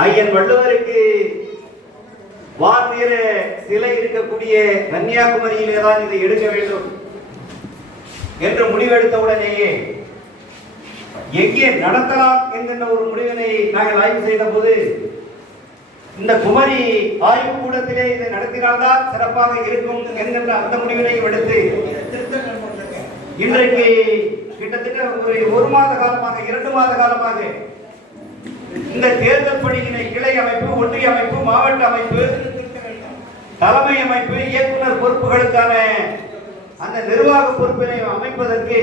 ஐயன் வள்ளுவருக்கு வான்மீர சிலை இருக்கக்கூடிய கன்னியாகுமரியிலே தான் இதை எடுக்க வேண்டும் என்று முடிவெடுத்தவுடனேயே எங்கே நடத்தலாம் என்கின்ற ஒரு முடிவினை நாங்கள் ஆய்வு செய்த போது இந்த குமரி ஆய்வு கூடத்திலே இதை நடத்தினால்தான் சிறப்பாக இருக்கும் என்கின்ற அந்த முடிவினையும் எடுத்து இன்றைக்கு கிட்டத்தட்ட ஒரு மாத காலமாக 2 மாத காலமாக இந்த தேர்தல் பணியினை கிளை அமைப்பு, ஒன்றிய அமைப்பு, மாவட்ட அமைப்பு, தலைமை அமைப்பு, இயக்குனர் பொறுப்புகளுக்கான அந்த நிர்வாக பொறுப்பினை அமைப்பதற்கு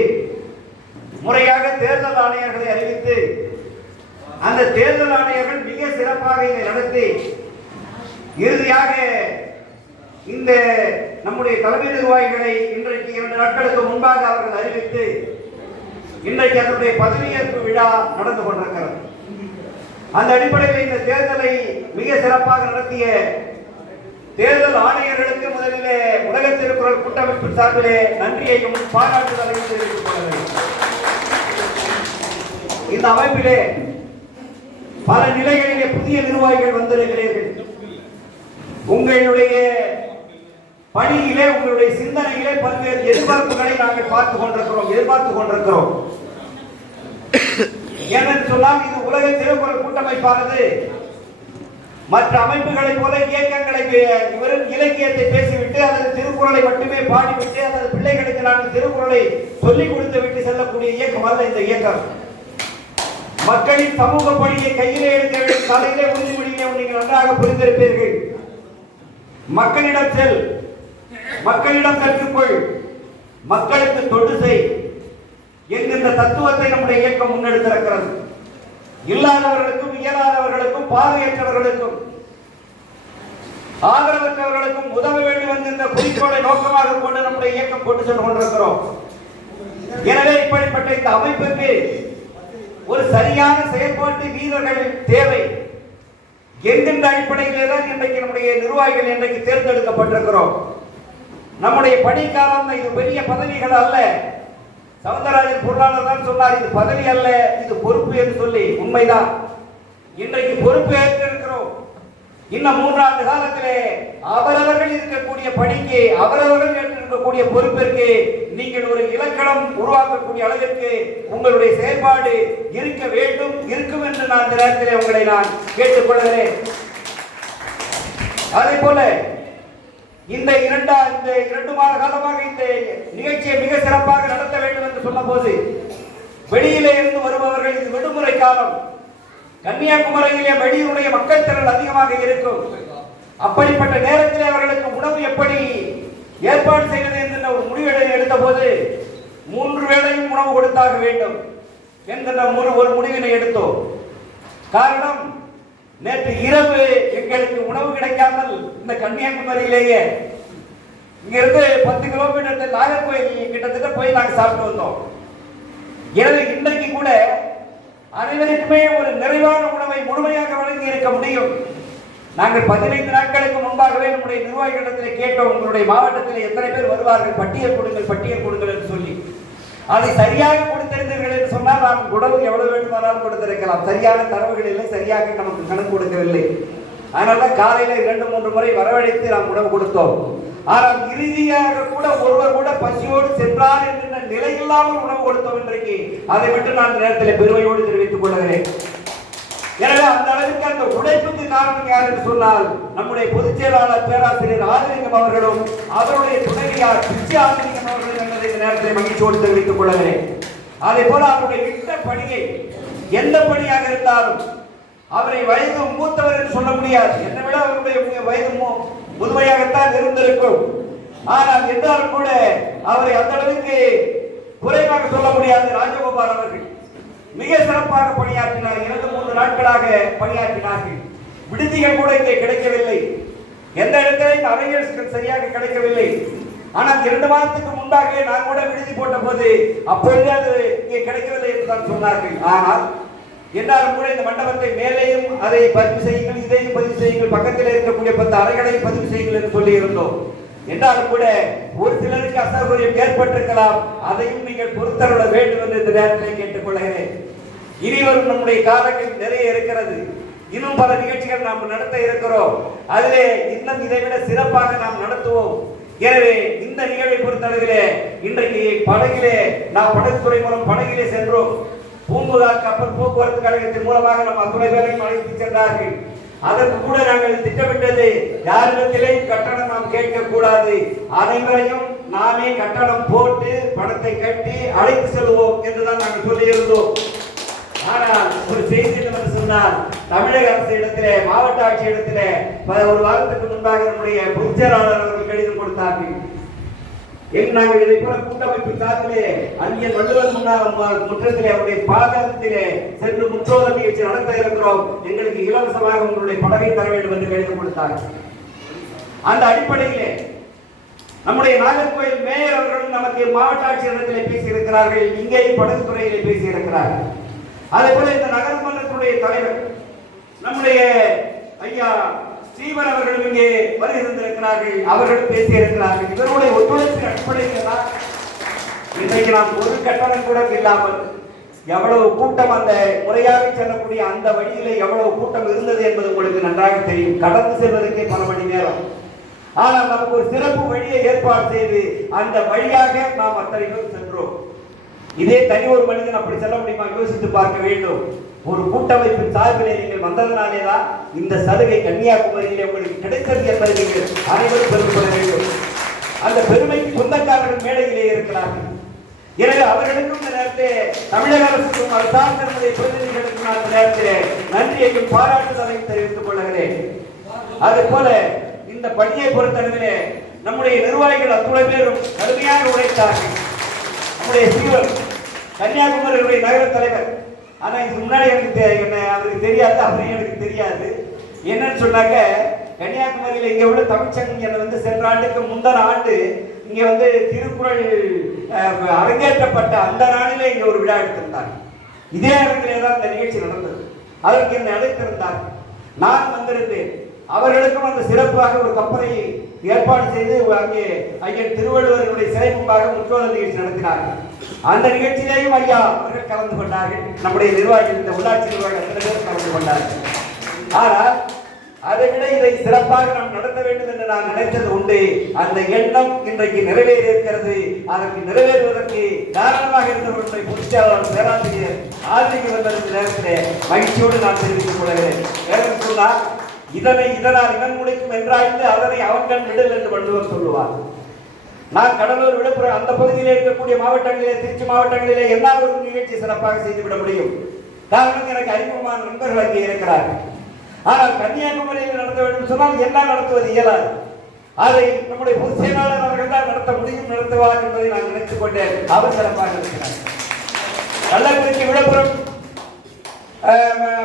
முறையாக தேர்தல் ஆணையர்களை அறிவித்து அந்த தேர்தல் ஆணையர்கள் மிக சிறப்பாக இதை நடத்தி இறுதியாக இந்த நம்முடைய தலைமை நிர்வாகிகளை இன்றைக்கு 2 நாட்களுக்கு முன்பாக அவர்கள் அறிவித்து இன்றைக்கு அதனுடைய பதவியேற்பு விழா நடந்து கொண்டிருக்கிறது. அந்த அடிப்படையில் இந்த தேர்தலை மிக சிறப்பாக நடத்திய தேர்தல் ஆணையர்களுக்கு முதலிலே உலக திருக்குறள் கூட்டமைப்பு சார்பிலே நன்றியையும் பாராட்டுதலையும் தெரிவித்துக் கொள்ள வேண்டும். இந்த அமைப்பிலே பல நிலைகளிலே புதிய நிர்வாகிகள் வந்திருக்கிறீர்கள். உங்களுடைய பணியிலே, உங்களுடைய சிந்தனையிலே பல்வேறு எதிர்பார்ப்புகளை நாங்கள் எதிர்பார்த்து கொண்டிருக்கிறோம். ஏனென்று சொன்னால் இது உலக திருக்குறள் கூட்டமைப்பானது மற்ற அமைப்புகளைப் போல இயக்கங்களை வெறும் இலக்கியத்தை பேசிவிட்டு அல்லது திருக்குறளை மட்டுமே பாடிவிட்டு அல்லது பிள்ளைகளுக்கு நாங்கள் திருக்குறளை சொல்லிக் கொடுத்து விட்டு செல்லக்கூடிய இயக்கம் அல்ல இந்த இயக்கம். மக்களின் சமூக பணியை கையிலே எடுக்க வேண்டும், தலையிலே உறுதிமொழியை நீங்கள் நன்றாக புரிந்திருப்பீர்கள். மக்களிடம் செல், மக்களிடம் கற்றுக்கொள், மக்களுக்கு தொண்டு செய் என்கின்ற தத்துவத்தை நம்முடைய இயக்கம் முன்னெடுத்திருக்கிறது. இல்லாதவர்களுக்கும், இயலாதவர்களுக்கும், பார்வையற்றவர்களுக்கும், ஆதரவற்றவர்களுக்கும் உதவ வேண்டும் என்கின்ற குறிக்கோளை நோக்கமாக கொண்டு நம்முடைய இயக்கம் கொண்டு சென்று கொண்டிருக்கிறோம். எனவே இப்படிப்பட்ட இந்த அமைப்புக்கு ஒரு சரியான செயல்பாட்டு வீரர்கள் தேவை என்கின்ற அடிப்படையிலே தான் இன்றைக்கு நம்முடைய நிர்வாகிகள் இன்றைக்கு தேர்ந்தெடுக்கப்பட்டிருக்கிறோம். நம்முடைய பணிக்காலம் இது பெரிய பதவிகள் அல்ல. சவுந்தரராஜன் பொருளாளர் தான் சொன்னார், இது பதவி அல்ல, இது பொறுப்பு என்று சொல்லி. உண்மைதான். இன்றைக்கு பொறுப்பு ஏற்றிருக்கிறோம். இன்னும் 3 ஆண்டு காலத்திலே அவரவர்கள் இருக்கக்கூடிய பணிக்கு, அவரவர்கள் ஏற்றிருக்கக்கூடிய பொறுப்பிற்கு நீங்கள் ஒரு இலக்கணம் உருவாக்கக்கூடிய அளவிற்கு உங்களுடைய செயல்பாடு இருக்க வேண்டும், இருக்கும் என்று நான் இந்த நேரத்திலே உங்களை நான் கேட்டுக்கொள்கிறேன். அதே போல இந்த 2 மாத காலமாக இந்த நிகழ்ச்சியை மிக சிறப்பாக நடத்த வேண்டும் என்று சொன்ன போது வெளியிலே இருந்து வருபவர்கள், இது விடுமுறை காலம், கன்னியாகுமரியிலே வெளியூருடைய மக்கள் திரள் அதிகமாக இருக்கும். அப்படிப்பட்ட நேரத்தில் அவர்களுக்கு உணவு எப்படி ஏற்பாடு செய்வது என்கின்ற ஒரு முடிவை எடுத்த போது 3 வேளையும் உணவு கொடுத்தாக வேண்டும் என்கின்ற ஒரு முடிவினை எடுத்தோம். காரணம், நேற்று இரவு எங்களுக்கு உணவு கிடைக்காமல் இந்த கன்னியாகுமரியிலேயே இங்கிருந்து 10 கிலோமீட்டர் நாகர்கோயில் கிட்டத்தட்ட போய் நாங்கள் சாப்பிட்டு வந்தோம். எனவே இன்றைக்கு கூட அனைவருக்குமே ஒரு நிறைவான உணவை முழுமையாக வழங்கி இருக்க முடியும். நாங்கள் 15 நாட்களுக்கு முன்பாகவே நம்முடைய நிர்வாகிகளிடத்தில் கேட்டோம், உங்களுடைய மாவட்டத்தில் எத்தனை பேர் வருவார்கள், பட்டியல் கொடுங்கள் என்று சொல்லி. அதை சரியாக கொடுத்திருந்தீர்கள் என்று சொன்னால் நாம் உணவு எவ்வளவு வேண்டுமானாலும் கொடுத்திருக்கலாம். சரியான தரவுகள் இல்லை, சரியாக நமக்கு கணக்கு கொடுக்கவில்லை. அதனால காலையில 2-3 முறை வரவழைத்து நாம் உணவு கொடுத்தோம். ஆனால் இறுதியாக கூட ஒருவர் கூட பசியோடு சென்றார் என்கின்ற நிலை இல்லாமல் உணவு கொடுத்தோம். இன்றைக்கு அதை மட்டும் நான் நேரத்தில் பெருமையோடு தெரிவித்துக் கொள்கிறேன். எனவே அந்த அளவிற்கு அந்த உழைப்புக்கு காரணம் யார் என்று சொன்னால் நம்முடைய பொதுச் செயலாளர் பேராசிரியர் ஆதிலிங்கம் அவர்களும் அவருடைய துணைவியார் பிச்சி ஆதிலிங்கம் அவர்களும் என்பதை இந்த நேரத்தில் மகிழ்ச்சியோடு தெரிவித்துக் கொள்கிறேன். அதே போல அவருடைய விட்ட பணியை, எந்த பணியாக இருந்தாலும் அவரை வயது மூத்தவர் என்று சொல்ல முடியாது. என்னை விட அவருடைய வயது முதுமையாகத்தான் இருந்திருக்கும். ஆனால் என்றாலும் கூட அவரை அந்த அளவுக்கு குறைவாக சொல்ல முடியாது. ராஜகோபால் அவர்கள் மிக சிறப்பாக பணியாற்றினார். 2-3 நாட்களாக பணியாற்றினார்கள். விடுதிகள் கூட இங்கே கிடைக்கவில்லை. எந்த இடத்திலும் அறைகள் சரியாக கிடைக்கவில்லை. ஆனால் 2 மாதத்துக்கு முன்பாக நான் கூட விடுதி போட்ட போது அப்பொழுது அது இங்கே கிடைக்கவில்லை என்று தான் சொன்னார்கள். ஆனால் என்றாலும் கூட இந்த மண்டபத்தை மேலேயும் அதை பதிவு செய்யுங்கள், இதையும் பதிவு செய்யுங்கள், பக்கத்தில் இருக்கக்கூடிய 10 அறைகளையும் பதிவு செய்யுங்கள் என்று சொல்லி இருந்தோம். என்றாலும் கூட ஒரு சிலருக்கு அசௌகரியம் ஏற்பட்டிருக்கலாம். அதையும் நீங்கள் பொறுத்தருள வேண்டும் என்று இந்த நேரத்தில் கேட்டுக் கொள்கிறேன். இனி வரும் நம்முடைய காலங்கள் நிறைய இருக்கிறது. இன்னும் பல நிகழ்ச்சிகள் நாம் நடத்த இருக்கிறோம். அதிலே இன்னும் இதைவிட சிறப்பாக நாம் நடத்துவோம். எனவே இந்த நிகழ்வை பொறுத்தளவிலே இன்றைக்கு படகிலே நாம் படகுத்துறை மூலம் படகிலே சென்றோம். பூம்புகார் கப்பல் போக்குவரத்து கழகத்தின் மூலமாக நம்ம அத்துறை பேரையும் அழைத்து சென்றார்கள். அதற்கு கூட நாங்கள் திட்டமிட்டது யாரிடத்திலேயும் கட்டணம் நாம் கேட்கக்கூடாது, அனைவரையும் நாமே கட்டணம் போட்டு பணத்தை கட்டி அழைத்து செல்வோம் என்றுதான் நாங்கள் சொல்லியிருந்தோம். ஆனால் ஒரு செய்தி என்று சொன்னால், தமிழக அரசு இடத்திலே மாவட்ட ஆட்சி இடத்திலே ஒரு வாரத்துக்கு முன்பாக நம்முடைய பொதுச் செயலாளர் அவர்கள் கடிதம் கொடுத்தார்கள். நாங்கள் இதை போல கூட்டமைப்பு சார்பிலே அங்கே வள்ளுவர் முற்றத்திலே அவருடைய பாதத்திலே சென்று முற்றோதல் நிகழ்ச்சி நடத்த இருக்கிறோம், எங்களுக்கு இலவசமாக உங்களுடைய படகை தர வேண்டும் என்று கடிதம் கொடுத்தார்கள். அந்த அடிப்படையிலே நம்முடைய நாகர்கோயில் மேயர் அவர்களும் நமக்கு மாவட்ட ஆட்சியரிடத்திலே பேசியிருக்கிறார்கள், இங்கேயும் படகுத்துறையிலே பேசியிருக்கிறார்கள். அதே போல இந்த நகர்மன்றத்துடைய தலைவர் நம்முடைய ஐயா ஸ்ரீவன் அவர்களும் இங்கே வருகின்றிருக்கிறார்கள், அவர்களும் பேசியிருக்கிறார்கள். இவருடைய ஒத்துழைப்பின் அடிப்படையில் தான் இன்றைக்கு நாம் ஒரு கட்டணம் கூட இல்லாமல் எவ்வளவு கூட்டம் அந்த முறையாக செல்லக்கூடிய அந்த வழியிலே எவ்வளவு கூட்டம் இருந்தது என்பது உங்களுக்கு நன்றாக தெரியும். கடந்து செல்வதற்கே பல மணி நேரம். ஆனால் நமக்கு ஒரு சிறப்பு வழியை ஏற்பாடு செய்து அந்த வழியாக நாம் அத்தனை பேர் சென்றோம். இதே தனி ஒரு மனிதன் அப்படி செல்ல முடியுமா? யோசித்து பார்க்க வேண்டும். ஒரு கூட்டமைப்பின் சார்பிலே நீங்கள் வந்ததனாலேதான் இந்த சலுகை கன்னியாகுமரியிலே உங்களுக்கு கிடைத்தது என்பதை நீங்கள் அனைவரும் பெருமை கொள்ள வேண்டும். அந்த பெருமைக்கு சொந்தக்காரர்கள் மேடையிலே இருக்கிறார்கள். எனவே அவர்களுக்கும் இந்த நேரத்திலே தமிழக அரசுக்கும் அரசாங்கத்தினுடைய பிரதிநிதிகளுக்கும் நான் இந்த நேரத்திலே நன்றியையும் பாராட்டுதலையும் தெரிவித்துக் கொள்கிறேன். அதே போல இந்த பணியை பொறுத்தளவிலே நம்முடைய நிர்வாகிகள் அத்துணை பேரும் கடுமையாக உழைத்தார்கள். நம்முடைய சீவர் கன்னியாகுமரியுடைய நகர தலைவர், ஆனா இதுக்கு முன்னாடி எனக்கு அவருக்கு தெரியாது, அப்படின்னு எனக்கு தெரியாது. என்னன்னு சொன்னாக்க, கன்னியாகுமரியில இங்க உள்ள தமிழ்ச்சங்கம் வந்து சென்ற ஆண்டுக்கு முந்தின ஆண்டு இங்க வந்து திருக்குறள் அரங்கேற்றப்பட்ட அந்த நாளிலே இங்க ஒரு விழா எடுத்திருந்தார். இதே அரங்கிலே தான் இந்த நிகழ்ச்சி நடந்தது. அதற்கு என்னை அழைத்திருந்தார், நான் வந்திருந்தேன். அவர்களுக்கும் அந்த சிறப்பாக ஒரு கப்பலை ஏற்பாடு செய்து அங்கே ஐயன் திருவள்ளுவருடைய சிலை முன்பாக முற்றோதல் நிகழ்ச்சி நடத்தினார்கள். அந்த நிகழ்ச்சியிலேயும் ஐயா அவர்கள் கலந்து கொண்டார்கள். நம்முடைய நிர்வாகிகள், இந்த உள்ளாட்சி நிர்வாகிகள் கலந்து கொண்டார்கள். ஆனால் அதை விட இதை சிறப்பாக நாம் நடத்த வேண்டும் என்று நான் நினைத்தது உண்டு. அந்த எண்ணம் இன்றைக்கு நிறைவேறி இருக்கிறது. அதற்கு நிறைவேறுவதற்கு காரணமாக இருந்தவர்களுடைய பொதுச் செயலாளர் பேராசிரியர் ஆசிரியர் வந்த நேரத்திலே மகிழ்ச்சியோடு நான் தெரிவித்துக் கொள்கிறேன். ஏன்னு சொன்னால், இதனால் இவன் முடிக்கும் என்றாய்ந்து அதனை அவன்கள் விடல் என்று வள்ளுவர் சொல்லுவார். நான் கடலூர், விழுப்புரம் அந்த பகுதியில் இருக்கக்கூடிய மாவட்டங்களிலே, திருச்சி மாவட்டங்களிலே எல்லா ஒரு நிகழ்ச்சி சிறப்பாக செய்துவிட முடியும். காரணம், எனக்கு அறிமுகமான நண்பர்கள் அங்கே இருக்கிறார்கள். ஆனால் கன்னியாகுமரியில் நடத்த வேண்டும் சொன்னால் எல்லாம் நடத்துவது இயலாது. அதை நம்முடைய பொதுச் செயலாளர் அவர்கள் தான் நடத்த முடியும், நடத்துவார் என்பதை நான் நினைத்துக் கொண்டேன். அவர் சிறப்பாக இருக்கிறார். கள்ளக்குறிச்சி, விழுப்புரம்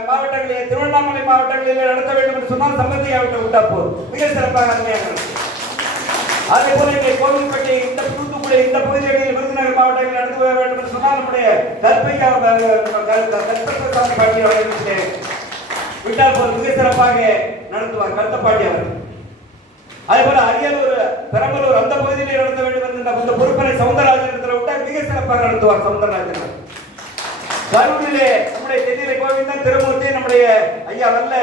மாவட்டங்களிலே, திருவண்ணாமலை மாவட்டங்களிலே நடத்த வேண்டும் என்று சொன்னால் சம்பந்தி அவற்றை விட்டா போதும், மிக சிறப்பாக அருமையாக. அதே போல இங்கே கோவில்பட்டி, இந்த தூத்துக்குடி, இந்த பகுதிகளில் விருதுநகர் மாவட்டங்களில் நடத்த வேண்டும் என்று சொன்னால் நம்முடைய கல்பையா பாட்டி அவர்கள் விட்டால் போது மிக சிறப்பாக நடத்துவார், கருத்தப்பாட்டி அவர்கள். அதே போல அரியலூர், பெரம்பலூர் அந்த பகுதியில் நடத்த வேண்டும் என்ற இந்த பொறுப்பனை சவுந்தரராஜன் இடத்துல விட்டால் மிக சிறப்பாக நடத்துவார் சவுந்தரராஜன். கரூரிலே நம்முடைய தென்னிலை கோவிந்தன், திருமூர்த்தி, நம்முடைய ஐயா வல்ல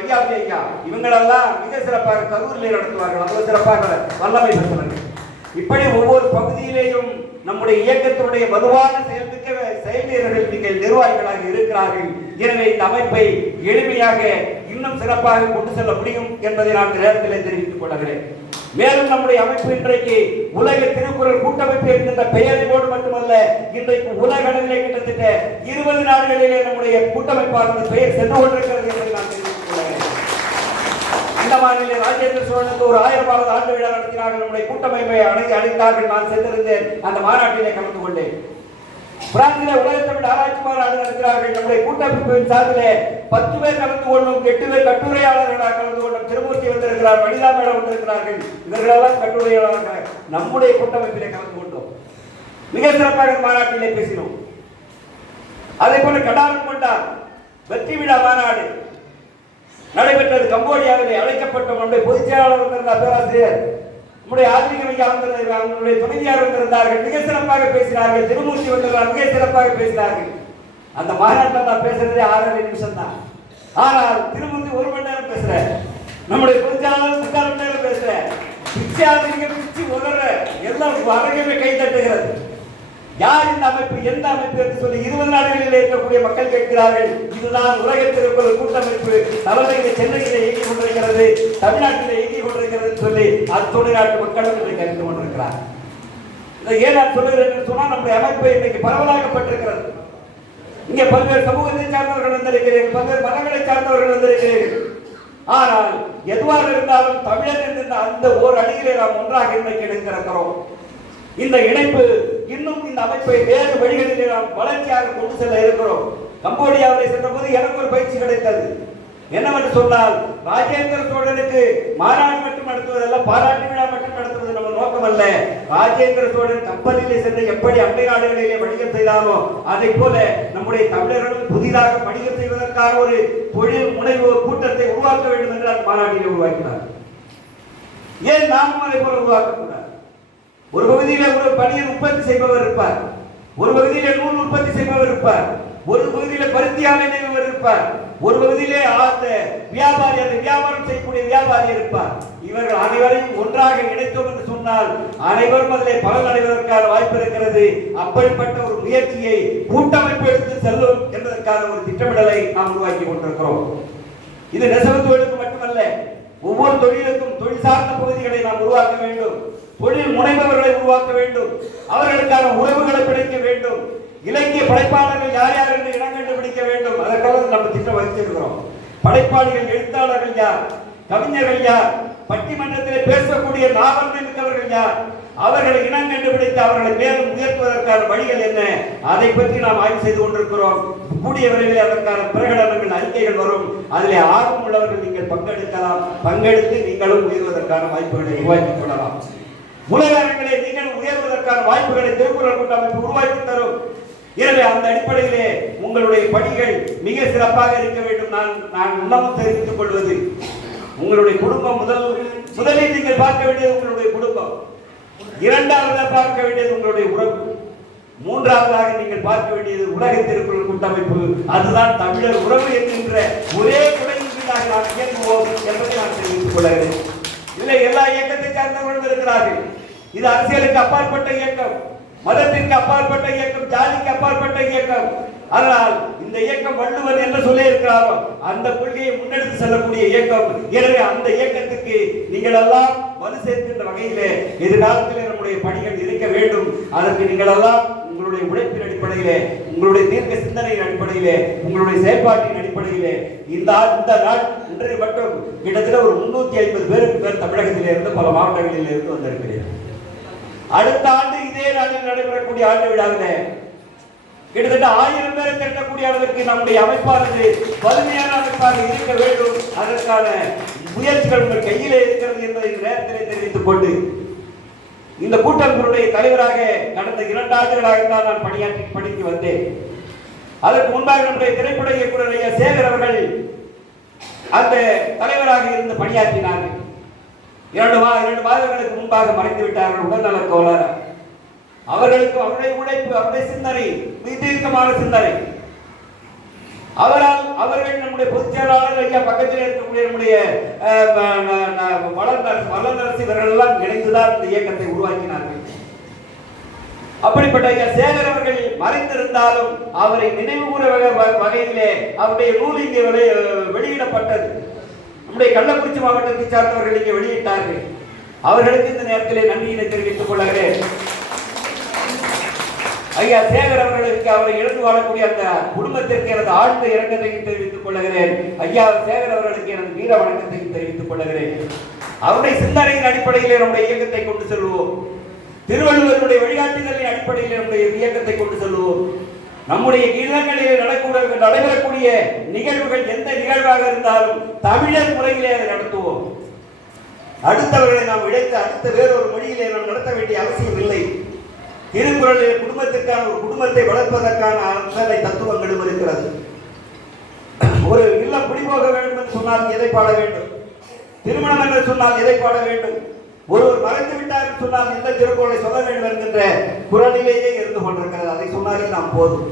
ஐயாபி ஐயா, இவங்களெல்லாம் மிக சிறப்பாக கரூரிலே நடத்துவார்கள். அவ்வளவு சிறப்பாக வல்லமை பெற்றவர்கள். இப்படி ஒவ்வொரு பகுதியிலேயும் நம்முடைய இயக்கத்தினுடைய வலுவான செயல் வீரர்கள் நீங்கள் நிர்வாகிகளாக இருக்கிறார்கள். எனவே இந்த அமைப்பை எளிமையாக இன்னும் சிறப்பாக கொண்டு செல்ல முடியும் என்பதை நான் இந்த நேரத்தில் தெரிவித்துக் கொள்கிறேன். மேலும் நம்முடைய அமைப்பு இன்றைக்கு உலக திருக்குறள் கூட்டமைப்பு என்கின்ற பெயரோடு மட்டுமல்ல, இன்றைக்கு உலக அளவிலே கிட்டத்தட்ட 20 நாடுகளிலே நம்முடைய கூட்டமைப்பாளர் பெயர் சென்று கொண்டிருக்கிறது என்பதை நான் தெரிவித்துக் கொள்கிறேன். இந்த மாநில ராஜேந்திர சோழனுக்கு ஒரு 1000வது ஆண்டு விழா நடத்தினார்கள். நம்முடைய கூட்டமைப்பை அழைத்தார்கள். நான் சென்றிருந்தேன், அந்த மாநாட்டிலே கலந்து கொண்டேன். பிரான்சிலே உலக தமிழ் ஆராய்ச்சி மாநாடு நடக்கிறார்கள். நம்முடைய கூட்டமைப்பின் சார்பிலே 10 பேர் கலந்து கொள்ளும், 8 பேர் கட்டுரையாளர்களாக கலந்து கொள்ளும். திருமூர்த்தி வந்திருக்கிறார், வனிதா மேடம் வந்திருக்கிறார்கள். இவர்களெல்லாம் கட்டுரையாளர்கள் நம்முடைய கூட்டமைப்பிலே கலந்து கொண்டோம். மிக சிறப்பாக மாநாட்டிலே பேசினோம். அதே போல கடாரம் கொண்டார் வெற்றி விழா மாநாடு நடைபெற்றது. கம்போடியாவிலே அழைக்கப்பட்டோம். நம்முடைய பொதுச் செயலாளர் வந்திருந்தார், பேராசிரியர் நம்முடைய ஆத்மீக ஐயா வந்திருந்தார்கள், அவங்களுடைய துணைவியார் வந்திருந்தார்கள். மிக சிறப்பாக பேசினார்கள். திருமூர்த்தி வந்திருந்தார், மிக சிறப்பாக பேசினார்கள். அந்த மாநாட்டில் நான் பேசுறதே 6.5 நிமிஷம் தான். ஆனால் திருமதி 1 மணி நேரம் பேசுற, நம்முடைய பொதுச்சாளர் 3 மணி நேரம் பேசுற, பிச்சாதிங்க பிச்சு உதற, எல்லாம் அரங்கமே கை தட்டுகிறது. யார் இந்த அமைப்பு, எந்த அமைப்பு என்று சொல்லி 20 நாடுகளில் இருக்கக்கூடிய மக்கள் கேட்கிறார்கள். இதுதான் உலக திருக்குறள் கூட்டமைப்பு, தலைமையிலே சென்னையிலே இயங்கிக் கொண்டிருக்கிறது, தமிழ்நாட்டிலே இயங்கிக் கொண்டிருக்கிறது சொல்லி அத்துணை நாட்டு மக்களும் இன்றைக்கு அறிந்து கொண்டிருக்கிறார். இதை ஏன் நான் சொல்லுகிறேன் என்று சொன்னால், நம்முடைய அமைப்பு இன்றைக்கு பரவலாக்கப்பட்டிருக்கிறது. இங்கே பல்வேறு சமூகத்தை சார்ந்தவர்கள் வந்திருக்கிறீர்கள், பல்வேறு மதங்களை சார்ந்தவர்கள் வந்திருக்கிறீர்கள். ஆனால் எதுவாக இருந்தாலும் தமிழன் என்ற அந்த ஓர் அடியிலே நாம் ஒன்றாக இன்றைக்கு இணைந்திருக்கிறோம். இந்த இணைப்பு இன்னும் இந்த அமைப்பை வேறு வழிகளிலே நாம் வளர்ச்சியாக கொண்டு செல்ல இருக்கிறோம். கம்போடியாவிலே சென்ற போது எனக்கு ஒரு பயிற்சி கிடைத்தது. என்னவென்று சொன்னால், ராஜேந்திர சோழனுக்கு மாநாடு மட்டும் நடத்துவதல்ல, பாராட்டு விழா மட்டும் நடத்துவது நம்ம நோக்கம் அல்ல. ராஜேந்திர சோழன் கப்பலிலே சென்று எப்படி அண்டை நாடுகளிலே வணிகம் செய்தாரோ அதை போல நம்முடைய தமிழர்களும் புதிதாக வணிகம் செய்வதற்கான ஒரு தொழில் முனைவோர் கூட்டத்தை உருவாக்க வேண்டும் என்று அந்த மாநாட்டிலே உருவாக்கினார். ஏன் நாமும் அதை போல உருவாக்கக்கூடாது? ஒரு பகுதியிலே ஒரு பனியன் உற்பத்தி செய்பவர் இருப்பார், ஒரு பகுதியிலே நூல் உற்பத்தி செய்பவர் இருப்பார், ஒரு பகுதியிலே பருத்தி ஆலை நெய்பவர் இருப்பார், ஒரு பகுதியிலே வியாபாரி, அந்த வியாபாரம் செய்யக்கூடிய வியாபாரி இருப்பார். இவர்கள் அனைவரையும் ஒன்றாக இணைத்தோம் என்று சொன்னால் அனைவரும் அதிலே பலன் அடைவதற்கான வாய்ப்பு இருக்கிறது. அப்படிப்பட்ட ஒரு முயற்சியை கூட்டமைப்பு எடுத்து செல்லும் என்பதற்கான ஒரு திட்டமிடலை நாம் உருவாக்கி கொண்டிருக்கிறோம். இது நெசவு தொழிலுக்கு மட்டுமல்ல, ஒவ்வொரு தொழிலுக்கும் தொழில் சார்ந்த பகுதிகளை நாம் உருவாக்க வேண்டும். தொழில் முனைபவர்களை உருவாக்க வேண்டும், அவர்களுக்கான உறவுகளை பிடிக்க வேண்டும். இலக்கிய படைப்பாளர்கள் யார் யார் என்று இனம் கண்டுபிடிக்க வேண்டும். அதற்காக நம்ம திட்டம் வச்சிருக்கிறோம். படைப்பாளிகள், எழுத்தாளர்கள் யார், கவிஞர்கள் யார், பட்டிமன்றத்திலே பேசக்கூடிய நாவல் மிக்கவர்கள் யார், அவர்களை இனம் கண்டுபிடித்து அவர்களை மேலும் உயர்த்துவதற்கான வழிகள் என்ன, அதை பற்றி நாம் ஆய்வு செய்து கொண்டிருக்கிறோம். கூடிய விரைவில் அதற்கான பிரகடனங்கள், அறிக்கைகள் வரும். அதிலே ஆர்வம் உள்ளவர்கள் நீங்கள் பங்கெடுக்கலாம். பங்கெடுத்து நீங்களும் உயர்வதற்கான வாய்ப்புகளை உருவாக்கிக் கொள்ளலாம். உலக அரங்கிலே நீங்கள் உயர்வதற்கான வாய்ப்புகளை திருக்குறள் கூட்டமைப்பு உருவாக்கி தரும். எனவே அந்த அடிப்படையிலே உங்களுடைய பணிகள் மிக சிறப்பாக இருக்க வேண்டும். நான் இன்னமும் தெரிவித்துக் கொள்வது, உங்களுடைய குடும்பம் முதலில் நீங்கள் பார்க்க வேண்டியது உங்களுடைய குடும்பம், இரண்டாவதாக பார்க்க வேண்டியது உங்களுடைய உறவு, மூன்றாவதாக நீங்கள் பார்க்க வேண்டியது உலக திருக்குறள் கூட்டமைப்பு. அதுதான் தமிழர் உறவு என்கின்ற ஒரே குடையின் கீழாக நாம் இயங்குவோம் என்பதை நான் தெரிவித்துக் கொள்கிறேன். இல்லை, எல்லா இயக்கத்தை சார்ந்தவர்களும் இருக்கிறார்கள். இது அரசியலுக்கு அப்பாற்பட்ட இயக்கம், மதத்திற்கு அப்பாற்பட்ட இயக்கம், ஜாதிக்கு அப்பாற்பட்ட இயக்கம். ஆனால் இந்த இயக்கம் வள்ளுவர் என்று சொல்லி இருக்கிறாரோ அந்த கொள்கையை முன்னெடுத்து செல்லக்கூடிய இயக்கம். எனவே அந்த இயக்கத்துக்கு நீங்கள் எல்லாம் வலு சேர்க்கின்ற வகையிலே எதிர்காலத்திலே நம்முடைய பணிகள் இருக்க வேண்டும். அதற்கு நீங்கள் எல்லாம் உங்களுடைய உழைப்பின் அடிப்படையிலே, உங்களுடைய தீர்க்க சிந்தனையின் அடிப்படையிலே, உங்களுடைய செயல்பாட்டின் அடிப்படையிலே இந்த நாள் இன்றைய மட்டும் கிட்டத்தட்ட ஒரு 350 பேருக்கு பேர் தமிழகத்திலே இருந்து பல மாவட்டங்களில் இருந்து வந்திருக்கிறேன். அடுத்த ஆண்டு இதே நாளில் நடைபெறக்கூடிய ஆண்டு விழாவிலே கிட்டத்தட்ட 1000 பேரை திரட்டக்கூடிய அளவிற்கு நம்முடைய அமைப்பானது வலிமையான அமைப்பாக இருக்க வேண்டும். அதற்கான முயற்சிகள் உங்கள் கையிலே இருக்கிறது என்பதை நேரத்திலே தெரிவித்துக் கொண்டு, இந்த கூட்டமைப்பினுடைய தலைவராக கடந்த 2 ஆண்டுகளாக தான் நான் பணிக்கு வந்தேன். அதற்கு முன்பாக நம்முடைய திரைப்பட இயக்குனர் ஐயா சேகர் அவர்கள் அந்த தலைவராக இருந்து பணியாற்றினார்கள். 2 மாதங்களுக்கு முன்பாக மறைந்து விட்டார்கள் உடல்நல கோளாறு. அவர்களுக்கு அவருடைய உழைப்பு, அவருடைய சிந்தனை தீர்க்கமான சிந்தனை. அவர்கள் நம்முடைய பொதுச் செயலாளர் ஐயா பக்கத்தில் இருக்கக்கூடிய நம்முடைய வளர்ந்தரசு இவர்கள் எல்லாம் இணைந்துதான் இந்த இயக்கத்தை உருவாக்கினார்கள். அப்படிப்பட்ட ஐயா சேகர் அவர்கள் மறைந்திருந்தாலும் அவரை நினைவு கூற வகையிலே அவருடைய நூல் இங்கே வெளியிடப்பட்டது. நம்முடைய கள்ளக்குறிச்சி மாவட்டத்தை சார்ந்தவர்கள் இங்கே வெளியிட்டார்கள். அவர்களுக்கு இந்த நேரத்திலே நன்றியினை தெரிவித்துக் கொள்கிறேன். ஐயா சேகர் அவர்களுக்கு அவரை இழந்து வாழக்கூடிய அந்த குடும்பத்திற்கு எனது ஆழ்ந்த இரக்கத்தையும் தெரிவித்துக் கொள்கிறேன். ஐயா சேகர் அவர்களுக்கு எனது வீர வணக்கத்தையும் தெரிவித்துக் கொள்கிறேன். அவருடைய சிந்தனையின் அடிப்படையிலே நம்முடைய இயக்கத்தை கொண்டு செல்வோம். திருவள்ளுவருடைய வழிகாட்டுதலின் அடிப்படையில் நம்முடைய இயக்கத்தை கொண்டு செல்வோம். நம்முடைய இல்லங்களில் நடைபெறக்கூடிய நிகழ்வுகள் எந்த நிகழ்வாக இருந்தாலும் தமிழர் முறையிலே அதை நடத்துவோம். அடுத்தவர்களை நாம் இழைத்து அடுத்த வேறொரு மொழியிலே நாம் நடத்த வேண்டிய அவசியம் இல்லை. திருக்குறளில் குடும்பத்திற்கான ஒரு குடும்பத்தை வளர்ப்பதற்கான அத்தனை தத்துவங்களும் இருக்கிறது. ஒரு இல்லம் குடிபோக வேண்டும் என்று சொன்னால் எதை பாட வேண்டும், திருமணம் என்று சொன்னால் எதை பாட வேண்டும், ஒருவர் மறைந்து விட்டார் என்று சொன்னால் இந்த திருக்குறளை சொல்ல வேண்டும் என்கின்ற குரலிலேயே இருந்து கொண்டிருக்கிறது. அதை சொன்னாலே நாம் போதும்.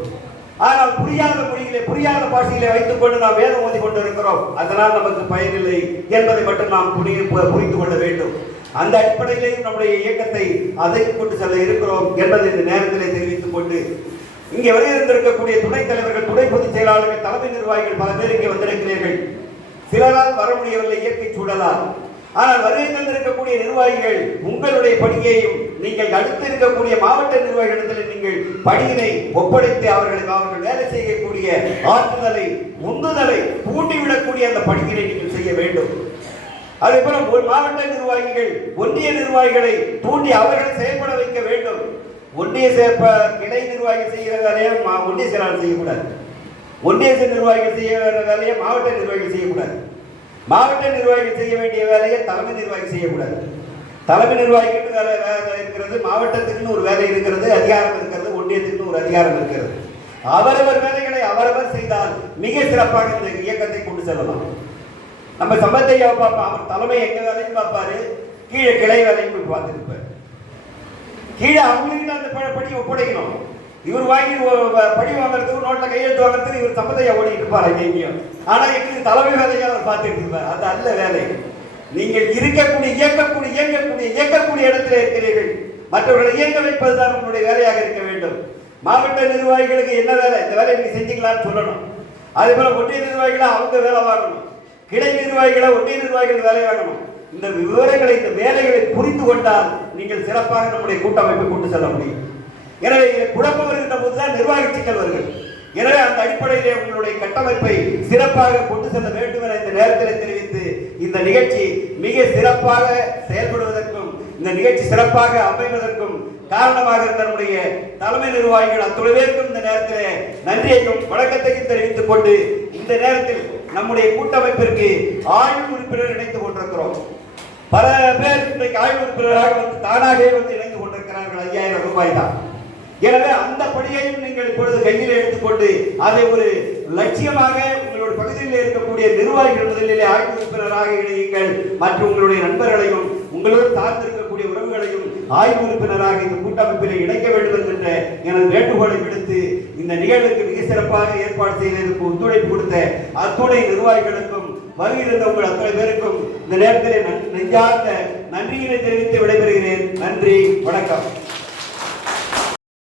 ஆனால் புரியாத மொழியிலே புரியாத பாஷையிலே வைத்துக் கொண்டு நாம் வேதம் ஓதி கொண்டிருக்கிறோம். அதனால் நமக்கு பயனில்லை என்பதை மட்டும் நாம் புரிந்து கொள்ள வேண்டும். அந்த அடிப்படையிலேயும் நம்முடைய இயக்கத்தை அதை கொண்டு செல்ல இருக்கிறோம் என்பதை இந்த நேரத்திலே தெரிவித்துக் கொண்டு, இங்கே வருகின்றிருக்கக்கூடிய துணைத் தலைவர்கள், துணை பொதுச் செயலாளர்கள், தலைமை நிர்வாகிகள் பல பேர் இங்கே வந்திருக்கிறீர்கள். சிலரால் வர முடியவில்லை இயற்கை சூழலால். ஆனால் வருகை தந்திருக்கக்கூடிய நிர்வாகிகள் உங்களுடைய பணியையும் நீங்கள் அடுத்து இருக்கக்கூடிய மாவட்ட நிர்வாகிகளிடத்தில் நீங்கள் பணியினை ஒப்படைத்து அவர்கள் வேலை செய்யக்கூடிய ஆற்றுதலை உந்துதலை தூண்டிவிடக்கூடிய அந்த பணியினை நீங்கள் செய்ய வேண்டும். அதே போல மாவட்ட நிர்வாகிகள் ஒன்றிய நிர்வாகிகளை தூண்டி அவர்களை செயல்பட வைக்க வேண்டும். ஒன்றிய கிளை நிர்வாகிகள் செய்கிற வேலையை ஒன்றிய செயலாளர் செய்யக்கூடாது. ஒன்றிய நிர்வாகிகள் செய்கிற வேலையை மாவட்ட நிர்வாகிகள் செய்யக்கூடாது. மாவட்ட நிர்வாகிகள் செய்ய வேண்டிய வேலையை தலைமை நிர்வாகி செய்யக்கூடாது. தலைமை நிர்வாகிக்கு வேலை இருக்கிறது, மாவட்டத்துக்குன்னு ஒரு வேலை இருக்கிறது, அதிகாரம் இருக்கிறது, ஒன்றியத்துக்குன்னு ஒரு அதிகாரம் இருக்கிறது. அவரவர் வேலைகளை அவரவர் செய்தால் மிக சிறப்பாக இந்த இயக்கத்தை கொண்டு செல்லலாம். நம்ம சம்பந்தையா பார்ப்போம், அவர் தலைமை எங்க வேலையும் பார்ப்பாரு, கீழே கிளை வேலையும் போய் பார்த்துருப்பார். கீழே அவங்களுக்கு அந்த படி ஒப்படைக்கணும். இவர் வாங்கி படி வாங்குறதுக்கு நோட்டில் கையெழுத்து வாங்குறதுக்கு இவர் சம்பந்தையா ஓடிட்டு இருப்பார் எங்கேயும். ஆனால் எங்களுக்கு தலைமை வேலையை அவர் பார்த்துட்டு இருப்பார். அது அல்ல வேலை. நீங்கள் இயக்கக்கூடிய இடத்துல இருக்கிறீர்கள். மற்றவர்களை இயங்க வைப்பதுதான் உங்களுடைய வேலையாக இருக்க வேண்டும். மாவட்ட நிர்வாகிகளுக்கு என்ன வேலை, இந்த வேலையை நீங்க செஞ்சீங்களான்னு சொல்லணும். அதே போல ஒன்றிய நிர்வாகிகளை அவங்க வேலை வாங்கணும், கிளை நிர்வாகிகளை ஒன்றிய நிர்வாகிகள் வேலை வாங்கணும். இந்த விவரங்களை, இந்த வேலைகளை புரிந்து கொண்டால் நீங்கள் சிறப்பாக நம்முடைய கூட்டமைப்பை கொண்டு செல்ல முடியும். எனவே குழப்பம் வருகின்ற போதுதான் நிர்வாக சிக்கல் வருகிறது. எனவே அந்த அடிப்படையிலே உங்களுடைய கட்டமைப்பை சிறப்பாக கொண்டு செல்ல வேண்டும் என இந்த நேரத்தில் தெரிவித்து, இந்த நிகழ்ச்சி மிக சிறப்பாக செயல்படுவதற்கும் இந்த நிகழ்ச்சி சிறப்பாக அமைவதற்கும் காரணமாக இருந்த நம்முடைய தலைமை நிர்வாகிகள் அத்துணை பேருக்கும் இந்த நேரத்தில் நன்றியையும் வணக்கத்தையும் தெரிவித்துக் கொண்டு, இந்த நேரத்தில் நம்முடைய கூட்டமைப்பிற்கு ஆய்வு உறுப்பினர் இணைத்துக் கொண்டிருக்கிறோம். பல பேர் இன்றைக்கு ஆய்வு உறுப்பினராக தானாகவே இணைந்து கொண்டிருக்கிறார்கள். 5000 ரூபாய் தான். எனவே அந்த பணியையும் நீங்கள் இப்பொழுது கையில் எடுத்துக்கொண்டு அதை ஒரு லட்சியமாக உங்களுடைய பகுதியில் இருக்கக்கூடிய நிர்வாகிகள் முதலிலே ஆய்வு உறுப்பினராக இணையுங்கள். மற்றும் உங்களுடைய நண்பர்களையும் உங்களோடு சார்ந்திருக்கக்கூடிய உறவுகளையும் ஆய்வு உறுப்பினராக இந்த கூட்டமைப்பிலே இணைக்க வேண்டும் என்கின்ற எனது வேண்டுகோளை விடுத்து, இந்த நிகழ்வுக்கு மிக சிறப்பாக ஏற்பாடு செய்ததற்கு ஒத்துழைப்பு கொடுத்த அத்துணை நிர்வாகிகளுக்கும் வருகின்ற உங்கள் அத்தனை பேருக்கும் இந்த நேரத்திலே நெஞ்சார்ந்த நன்றியினை தெரிவித்து விடைபெறுகிறேன். நன்றி, வணக்கம்.